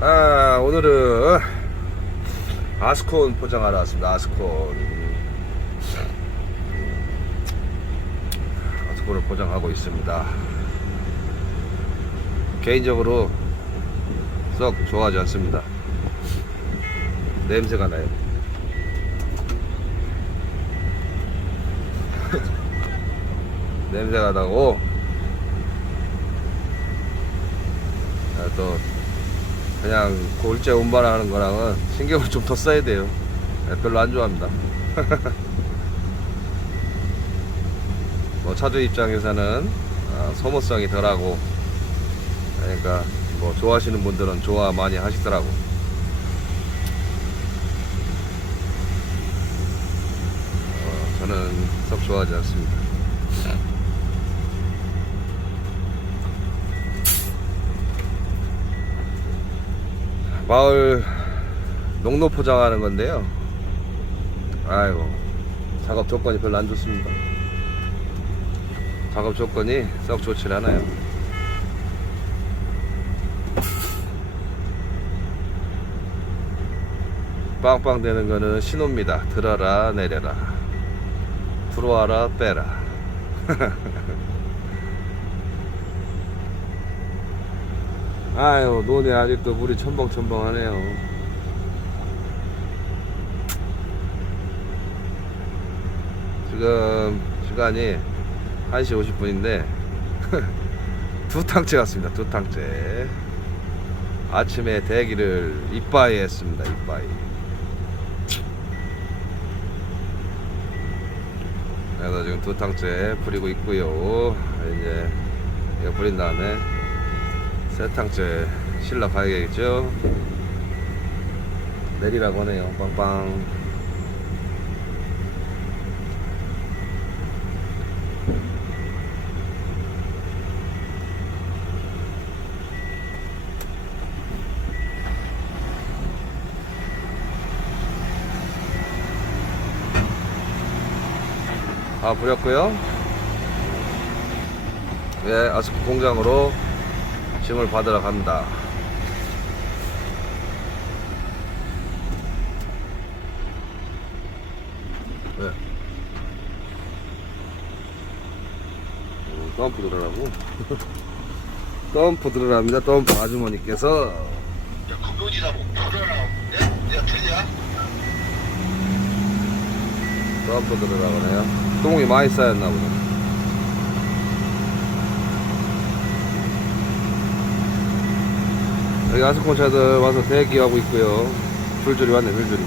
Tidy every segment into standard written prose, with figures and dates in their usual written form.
오늘은 아스콘 포장하러 왔습니다. 아스콘을 포장하고 있습니다. 개인적으로 썩 좋아하지 않습니다. 냄새가 나요. 냄새가 나고 또 그냥 골재 운반하는 거랑은 신경을 좀 더 써야 돼요. 별로 안 좋아합니다. 뭐 차주 입장에서는 소모성이 덜하고, 그러니까 뭐 좋아하시는 분들은 좋아 많이 하시더라고. 저는 썩 좋아하지 않습니다. 마을 농로 포장하는 건데요. 아이고, 작업 조건이 별로 안 좋습니다. 작업 조건이 썩 좋질 않아요. 빵빵 되는 거는 신호입니다. 들어라 내려라, 들어와라 빼라. 아유, 논에 아직도 물이 첨벙첨벙하네요. 지금 시간이 1시 50분인데 두 탕째 갔습니다. 두 탕째. 아침에 대기를 이빠이 했습니다. 이빠이. 그래서 지금 두 탕째 뿌리고 있고요. 이제 이거 뿌린 다음에 세 탕째 실러 가야겠죠. 내리라고 하네요. 빵빵. 뿌렸고요. 네, 아스콘 공장으로 짐을 받으러 갑니다. 네. 덤프 들으라고. 덤프 들으랍니다. 덤프 아주머니께서. 야, 금요지라고 불어라는데? 내가 틀려? 덤프 들으라고 하네요. 똥이 많이 쌓였나 보다. 여기 아스콘 차들 와서 대기하고 있고요. 줄줄이 왔네, 줄줄이.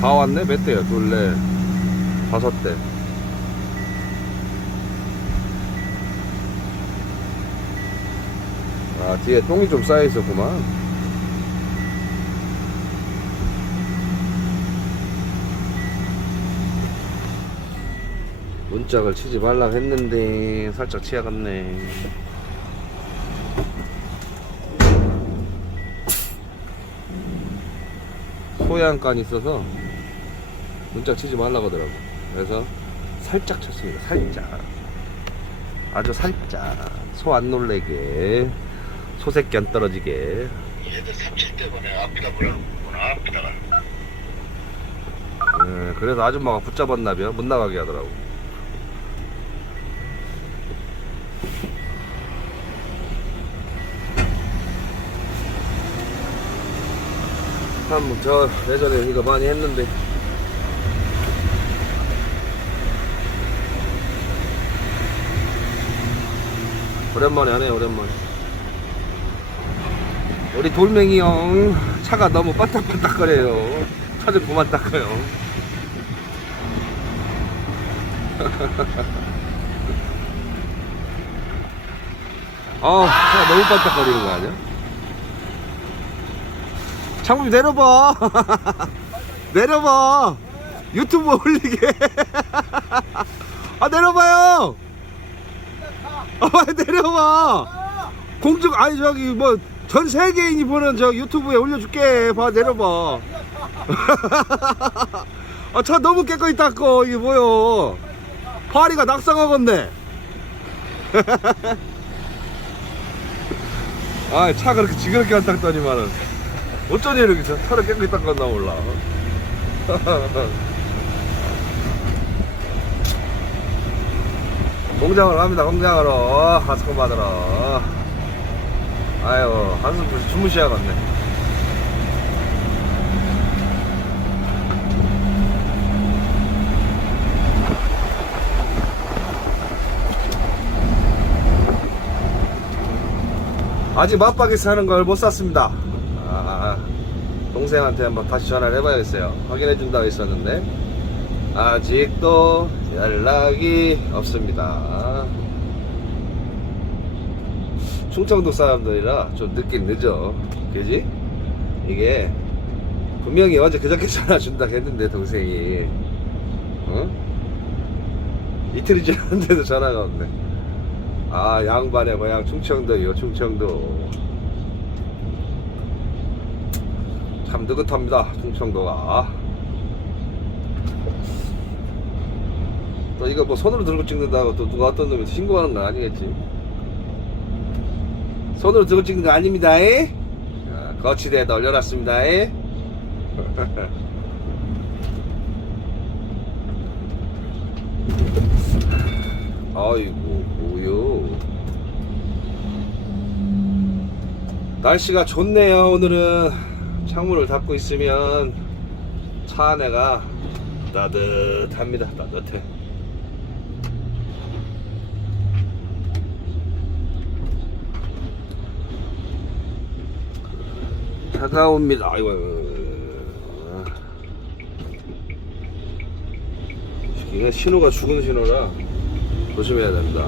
다 왔네? 몇 대요? 둘, 넷, 다섯 대. 뒤에 똥이 좀 쌓여 있었구만. 문짝을 치지 말라고 했는데 살짝 치야겠네. 소양간이 있어서 문짝 치지 말라고 하더라고. 그래서 살짝 쳤습니다. 살짝, 아주 살짝. 소 안 놀래게, 소새끼 안 떨어지게. 얘들 3칠 때문에 앞이다 불어놓구나. 앞이다가 그래서 아줌마가 붙잡았나봐요. 못 나가게 하더라고. 참, 저 예전에 이거 많이 했는데 오랜만에 하네요. 오랜만에. 우리 돌멩이 형 차가 너무 반딱반딱거려요. 차 좀 그만 닦아요. 차가 너무 반딱거리는 거 아니야? 창문 내려봐. 내려봐. 유튜브 올리게. 내려봐요. 내려봐. 공중, 아니 저기 뭐 전 세계인이 보는 저 유튜브에 올려줄게. 봐, 내려봐. 차 너무 깨끗이 닦어. 이게 뭐여. 파리가 낙상하겠네. 아, 차 그렇게 지그럽게 안 닦더니만은 어쩌니 이렇게 차를 깨끗이 닦았나 몰라. 공장으로 갑니다. 공장으로 가스권 받으러. 아유, 한숨 주무셔야겠네. 아직 맞박에서 하는 걸 못 샀습니다. 동생한테 한번 다시 전화를 해봐야겠어요. 확인해준다고 했었는데 아직도 연락이 없습니다. 충청도 사람들이라 좀 늦긴 늦어. 그지? 이게 분명히 어제 그저께 전화 준다 했는데 동생이 이틀이 지났는데도 전화가 없네. 아, 양반의 고향 충청도요. 충청도 참 느긋합니다. 충청도가. 또 이거 뭐 손으로 들고 찍는다고 또 누가 어떤 놈이 신고하는 건 아니겠지. 손으로 들고 찍는 거 아닙니다. 거치대에다 올려놨습니다. 아이고 뭐요. 날씨가 좋네요. 오늘은 창문을 닫고 있으면 차 안에가 따뜻합니다. 따뜻해. 차가웁니다. 아이고, 이게 신호가 죽은 신호라 조심해야 됩니다.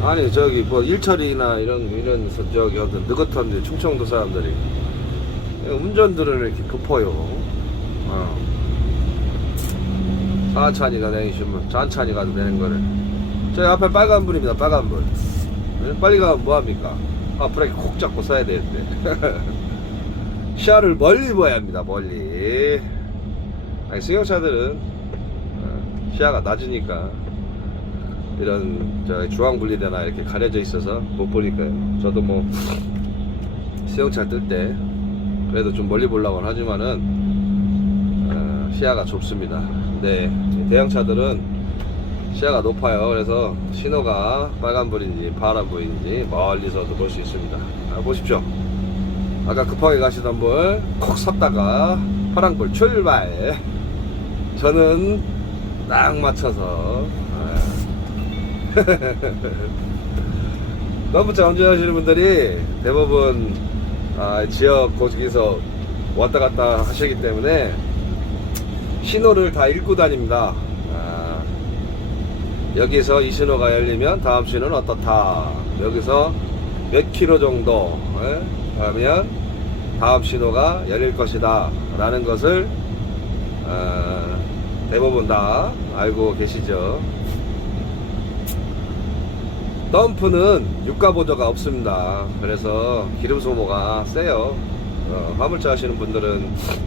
아니 저기 뭐 일처리나 이런 저기 어떤 느긋한 충청도 사람들이 운전들을 이렇게 급어요. 천천히 다니시면 천천히 가도 되는 거를. 저기 앞에 빨간불입니다. 빨간불. 빨리 가면 뭐합니까? 브레이크 콕 잡고 서야 되는데. 시야를 멀리 봐야 합니다. 멀리. 아니, 승용차들은 시야가 낮으니까 이런 주황분리대나 이렇게 가려져 있어서 못 보니까요. 저도 뭐 승용차 뜰 때 그래도 좀 멀리 보려고 하지만은 시야가 좁습니다. 근데 대형차들은 시야가 높아요. 그래서 신호가 빨간불인지 파란불인지 멀리서도 볼 수 있습니다. 보십시오. 아까 급하게 가시던 불 콕 섰다가 파란불 출발. 저는 딱 맞춰서 덤프차 운전하시는 분들이 대부분 지역 거기서 왔다 갔다 하시기 때문에 신호를 다 읽고 다닙니다. 여기서 이 신호가 열리면 다음 신호는 어떻다. 여기서 몇 킬로 정도 하면 다음 신호가 열릴 것이다 라는 것을 대부분 다 알고 계시죠. 덤프는 유가 보조가 없습니다. 그래서 기름 소모가 세요. 화물차 하시는 분들은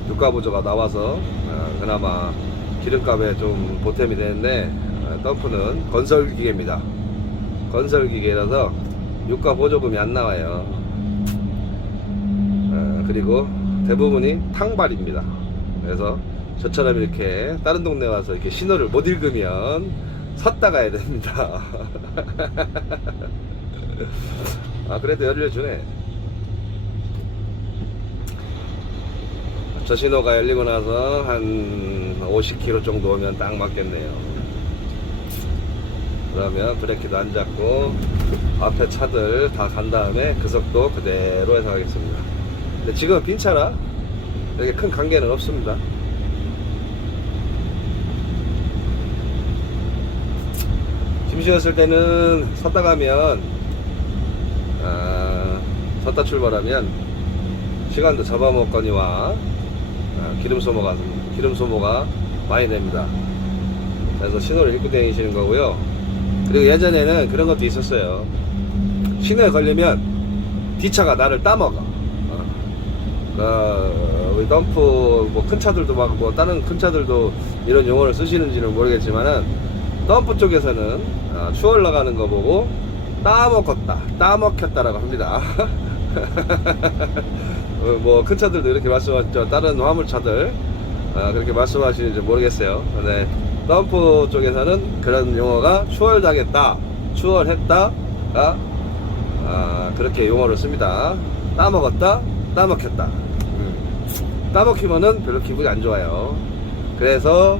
유가 보조가 나와서 그나마 기름값에 좀 보탬이 되는데 덤프는 건설기계입니다. 건설기계라서 유가 보조금이 안 나와요. 그리고 대부분이 탕발입니다. 그래서 저처럼 이렇게 다른 동네 와서 이렇게 신호를 못 읽으면 섰다 가야 됩니다. 그래도 열려주네. 저 신호가 열리고 나서 한 50km 정도 오면 딱 맞겠네요. 그러면 브레이크도 안 잡고 앞에 차들 다 간 다음에 그 속도 그대로 해서 가겠습니다. 근데 지금은 빈 차라 이렇게 큰 관계는 없습니다. 심심했을 때는 섰다 가면 섰다 출발하면 시간도 잡아먹거니와 기름 소모가 많이 됩니다. 그래서 신호를 읽고 다니시는 거고요. 그리고 예전에는 그런 것도 있었어요. 신호에 걸리면 뒷차가 나를 따먹어. 우리 덤프 뭐 큰 차들도 막 뭐 다른 큰 차들도 이런 용어를 쓰시는지는 모르겠지만은 덤프 쪽에서는 추월 나가는 거 보고 따먹었다, 따먹혔다라고 합니다. 뭐 큰 차들도 이렇게 말씀하셨죠. 다른 화물차들 그렇게 말씀하시는지 모르겠어요. 근데 덤프 쪽에서는 그런 용어가 추월당했다, 추월했다, 그렇게 용어를 씁니다. 따먹었다, 따먹혔다. 따먹히면은 별로 기분이 안 좋아요. 그래서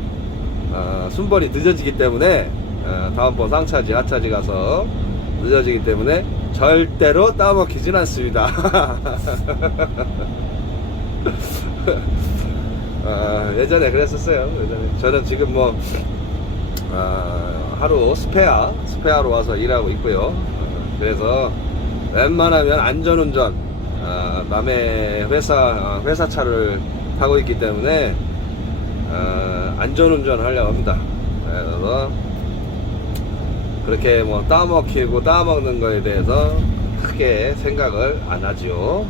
순번이 늦어지기 때문에 다음번 상차지 하차지 가서 늦어지기 때문에 절대로 따먹히진 않습니다. 예전에 그랬었어요. 예전에 저는 지금 뭐 하루 스페아로 와서 일하고 있고요. 그래서 웬만하면 안전운전, 남의 회사 차를 타고 있기 때문에 안전운전 하려고 합니다. 그래서 그렇게 뭐 따먹히고 따먹는 거에 대해서 크게 생각을 안 하죠.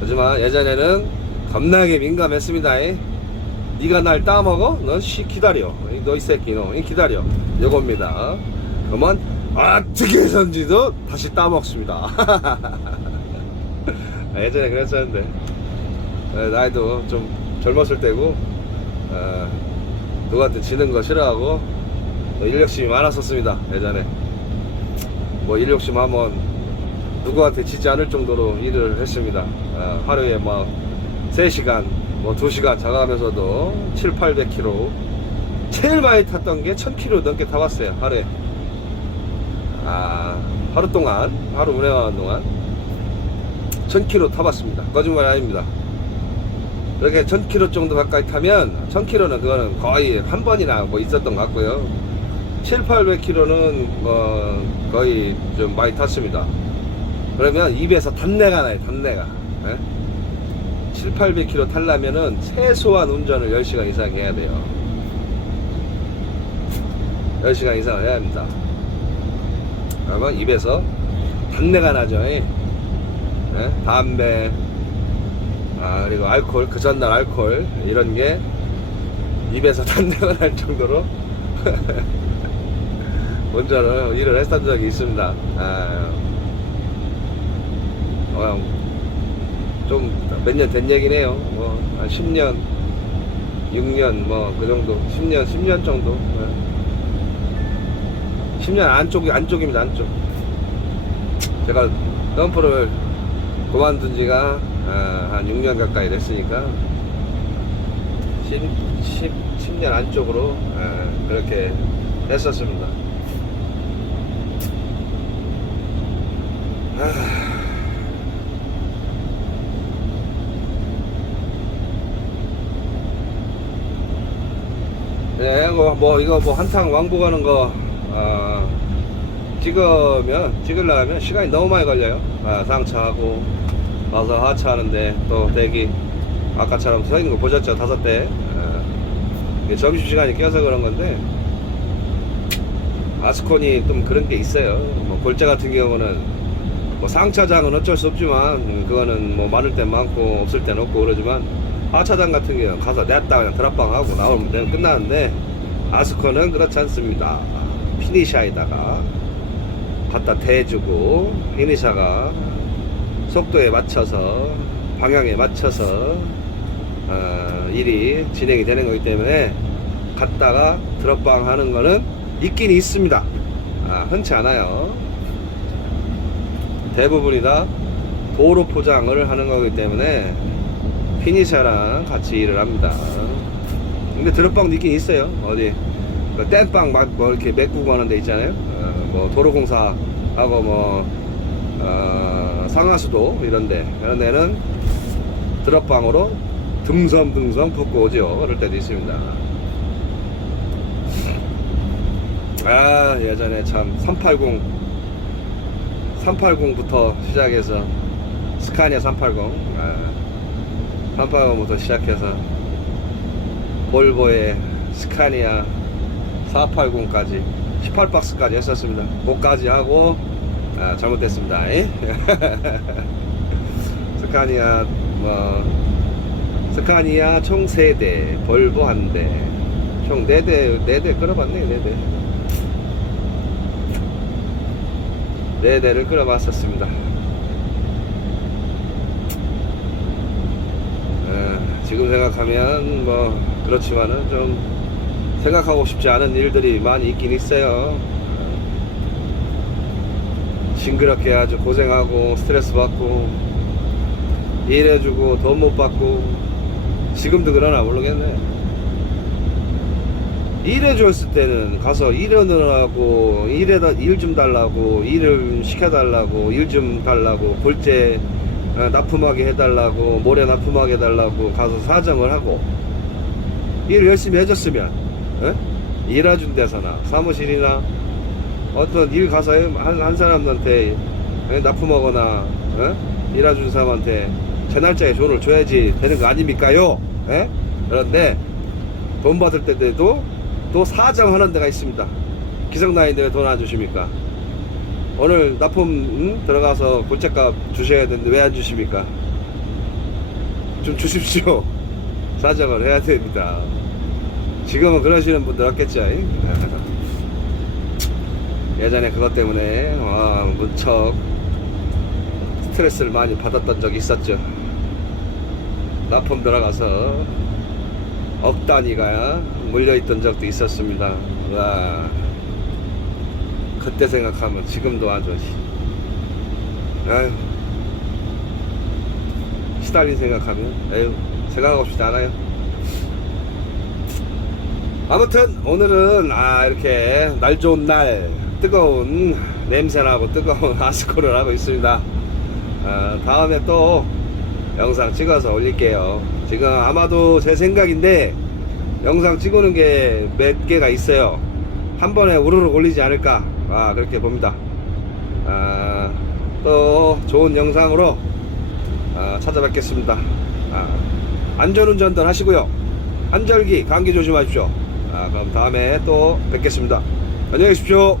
하지만 예전에는 겁나게 민감했습니다. 네가 날 따먹어? 넌 기다려. 너 이 새끼 너 기다려. 요겁니다. 그러면 어떻게 해서인지도 다시 따먹습니다. 예전에 그랬었는데 나이도 좀 젊었을 때고 누구한테 지는 거 싫어하고 인력심이 많았었습니다. 예전에 뭐 일욕심 하면 누구한테 지지 않을 정도로 일을 했습니다. 하루에 막 3시간 뭐 2시간 자가면서도 700-800km 제일 많이 탔던 게 1000km 넘게 타봤어요. 하루에 하루 동안 하루 운행하는 동안 1000km 타봤습니다. 거짓말이 아닙니다. 이렇게 1000km 정도 가까이 타면 1000km는 그거는 거의 한 번이나 뭐 있었던 것 같고요. 700-800km는 뭐 거의 좀 많이 탔습니다. 그러면 입에서 단내가 나요. 단내가 700-800km 타려면은 최소한 운전을 10시간 이상 해야 돼요. 10시간 이상을 해야 합니다. 그러면 입에서 단내가 나죠. 담배, 그리고 알코올, 그 전날 알코올 이런 게 입에서 단내가 날 정도로 운전을 일을 했던 적이 있습니다. 좀 몇 년 된 얘기네요. 뭐 한 10년, 6년 뭐 그 정도, 10년 정도. 10년 안쪽입니다. 안쪽. 제가 덤프를 그만둔 지가 한 6년 가까이 됐으니까 10년 안쪽으로 그렇게 했었습니다. 네, 뭐 이거 뭐 한탕 왕복하는 거 찍으려면 시간이 너무 많이 걸려요. 상차하고 와서 하차하는데 또 대기, 아까처럼 서 있는 거 보셨죠? 5대. 점심시간이 껴서 그런 건데 아스콘이 좀 그런 게 있어요. 뭐 골재 같은 경우는 뭐 상차장은 어쩔 수 없지만 그거는 뭐 많을 땐 많고 없을 땐 없고 그러지만 하차장 같은 경우는 가서 냈다 그냥 드랍방 하고 나오면 끝나는데 아스콘은 그렇지 않습니다. 피니샤에다가 갖다 대주고 피니샤가 속도에 맞춰서 방향에 맞춰서 일이 진행이 되는 거기 때문에 갔다가 드롭방 하는 거는 있긴 있습니다. 흔치 않아요. 대부분이 다 도로 포장을 하는 거기 때문에 피니샤랑 같이 일을 합니다. 근데 드롭방도 있긴 있어요. 어디 땜빵 막 뭐 이렇게 메꾸고 하는 데 있잖아요. 뭐 도로공사하고 뭐 상하수도 이런 데는 드롭방으로 듬성 붙고 오죠. 그럴 때도 있습니다. 예전에 참 380부터 시작해서 스카니아 380부터 시작해서 볼보의 스카니아 480까지 18박스까지 했었습니다. 그까지 하고 잘못됐습니다. 스카니아 총 3대, 볼보 1대, 총 4대 끌어봤네. 4대. 4대를 끌어봤었습니다. 지금 생각하면 뭐 그렇지만은 좀 생각하고 싶지 않은 일들이 많이 있긴 있어요. 징그럽게 아주 고생하고 스트레스 받고 일해주고 돈 못 받고, 지금도 그러나 모르겠네. 일해줬을 때는 가서 일하느라고 일 좀 달라고, 일을 시켜달라고, 일 좀 달라고, 볼째 납품하게 해달라고, 모래 납품하게 해달라고 가서 사정을 하고, 일 열심히 해줬으면 일해준 데서나 사무실이나 어떤 일 가서 한 사람한테 납품하거나 일해준 사람한테 제 날짜에 돈을 줘야지 되는 거 아닙니까요? 그런데 돈 받을 때도 또 사정하는 데가 있습니다. 기성나인데 왜 돈 안 주십니까? 오늘 납품 들어가서 골재값 주셔야 되는데 왜 안 주십니까? 좀 주십시오. 사정을 해야 됩니다. 지금은 그러시는 분들 없겠죠. 예전에 그것 때문에 무척 스트레스를 많이 받았던 적이 있었죠. 납품 들어가서 억 단위가 물려있던 적도 있었습니다. 와, 그때 생각하면 지금도 아주 아유, 시달린 생각하면 생각하고 싶지 않아요. 아무튼 오늘은 이렇게 날 좋은 날 뜨거운 냄새나고 뜨거운 아스코를 하고 있습니다. 다음에 또 영상 찍어서 올릴게요. 지금 아마도 제 생각인데 영상 찍어놓은 게 몇 개가 있어요. 한 번에 우르르 올리지 않을까 그렇게 봅니다. 또 좋은 영상으로 찾아뵙겠습니다. 안전운전들 하시고요. 한절기 감기 조심하십시오. 그럼 다음에 또 뵙겠습니다. 안녕히 계십시오.